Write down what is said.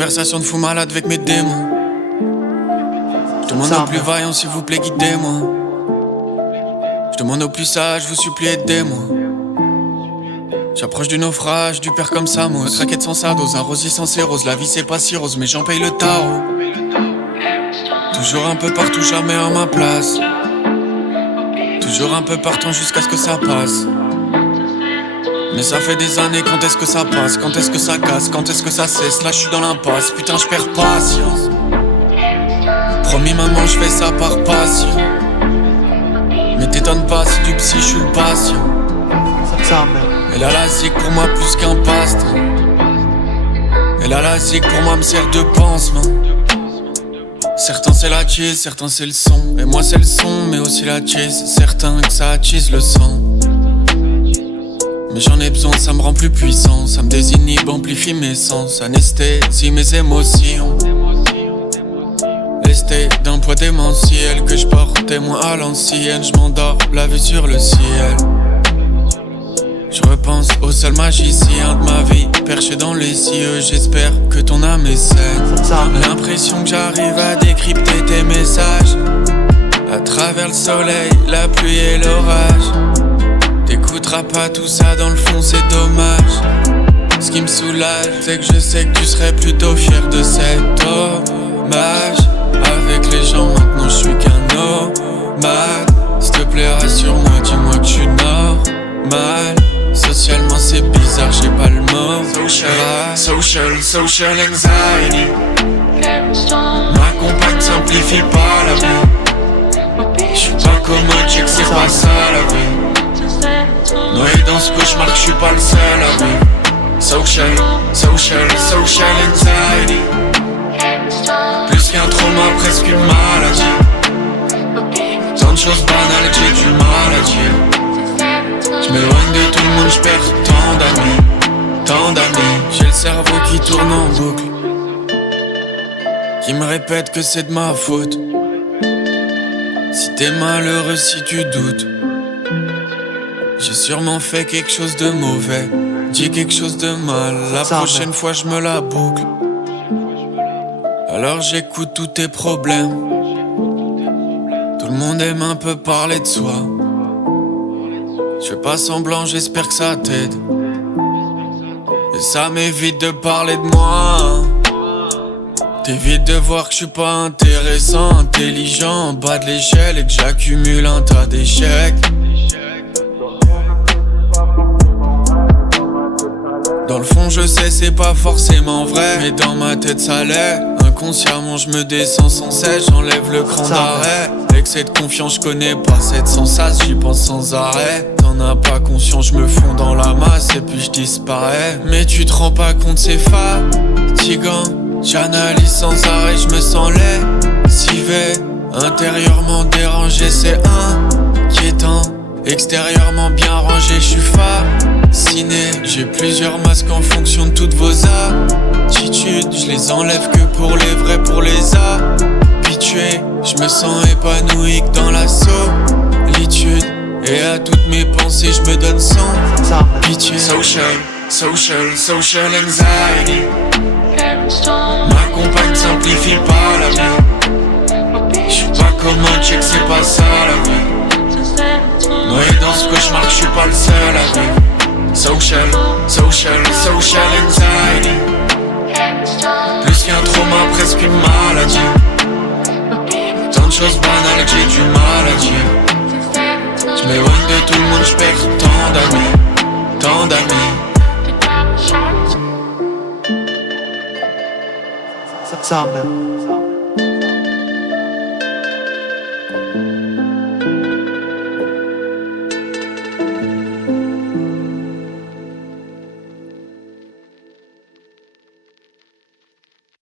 conversation de fou malade avec mes démons. Je demande aux plus vaillants, s'il vous plaît, guidez-moi. Je demande aux plus sages, je vous supplie, aidez-moi. J'approche du naufrage, du père comme Samo. Craquette sans sa dose, un rosier sans ses roses. La vie c'est pas si rose, mais j'en paye le tarot. Toujours un peu partout, jamais à ma place. Toujours un peu partant jusqu'à ce que ça passe. Mais ça fait des années, quand est-ce que ça passe? Quand est-ce que ça casse? Quand est-ce que ça cesse? Là je suis dans l'impasse, putain je perds patience. Promis maman, je fais ça par passion. Mais t'étonne pas, si du psy, je suis le patient. Et la zik pour moi plus qu'un passe-temps. Et la zik pour moi me sert de pansement. Certains c'est la cheese, certains c'est le son. Et moi c'est le son, mais aussi la cheese. Certains que ça attise le sang. Mais j'en ai besoin, ça me rend plus puissant. Ça me désinhibe, amplifie mes sens. Anesthésie mes émotions. Lesté d'un poids démentiel que je portais moins à l'ancienne. Je m'endors, la vue sur le ciel. Je repense au seul magicien de ma vie, perché dans les cieux. J'espère que ton âme est saine. L'impression que j'arrive à décrypter tes messages à travers le soleil, la pluie et l'orage. T'écouteras pas tout ça, dans le fond c'est dommage. Ce qui me soulage, c'est que je sais que tu serais plutôt fier de cet hommage. Avec les gens maintenant je suis qu'un nomade. S'il te plaît rassure-moi, dis-moi que je suis normal. Socialement c'est bizarre, j'ai pas le mot. Social anxiety. Ma compagne simplifie pas la vie. J'suis pas commode, j'sais que c'est pas ça la vie. Noyé dans ce cauchemar que j'suis pas le seul à vivre. Social anxiety. Plus qu'un trauma, presque une maladie. Tant de choses banales que j'ai du mal à dire. J'm'éloigne de tout le monde, j'perds tant d'amis. J'ai le cerveau qui tourne en boucle, qui me répète que c'est de ma faute. Si t'es malheureux, si tu doutes, j'ai sûrement fait quelque chose de mauvais, dit quelque chose de mal. La prochaine fois je me la boucle. Alors j'écoute tous tes problèmes. Tout le monde aime un peu parler de soi. Je fais pas semblant, j'espère que ça t'aide. Et ça m'évite de parler de moi. T'évites de voir que je suis pas intéressant, intelligent, en bas de l'échelle et que j'accumule un tas d'échecs. Dans le fond je sais c'est pas forcément vrai, mais dans ma tête ça l'est. Inconsciemment je me descends sans cesse, j'enlève le cran d'arrêt. L'excès de confiance je connais pas cette sensation, j'y pense sans arrêt. T'en as pas conscience, je me fonds dans la masse et puis je disparais. Mais tu te rends pas compte c'est fatigant. J'analyse sans arrêt, je me sens lessivé. Intérieurement dérangé c'est inquiétant. Extérieurement bien rangé, je suis fasciné. J'ai plusieurs masques en fonction de toutes vos attitudes. Je les enlève que pour les vrais, pour les habitués. Je me sens épanoui que dans la solitude. Et à toutes mes pensées je me donne sans pitié. Social anxiety. Ma compagne simplifie pas la vie. J'suis pas commode, j'sais que c'est pas ça la vie. Noyé dans ce cauchemar que j'suis pas le seul à vivre. Social anxiety. Plus qu'un trauma, presque une maladie. Tant de choses banales que j'ai du mal à dire. J'm'éloigne de tout le monde, j'perds tant d'amis. Sam.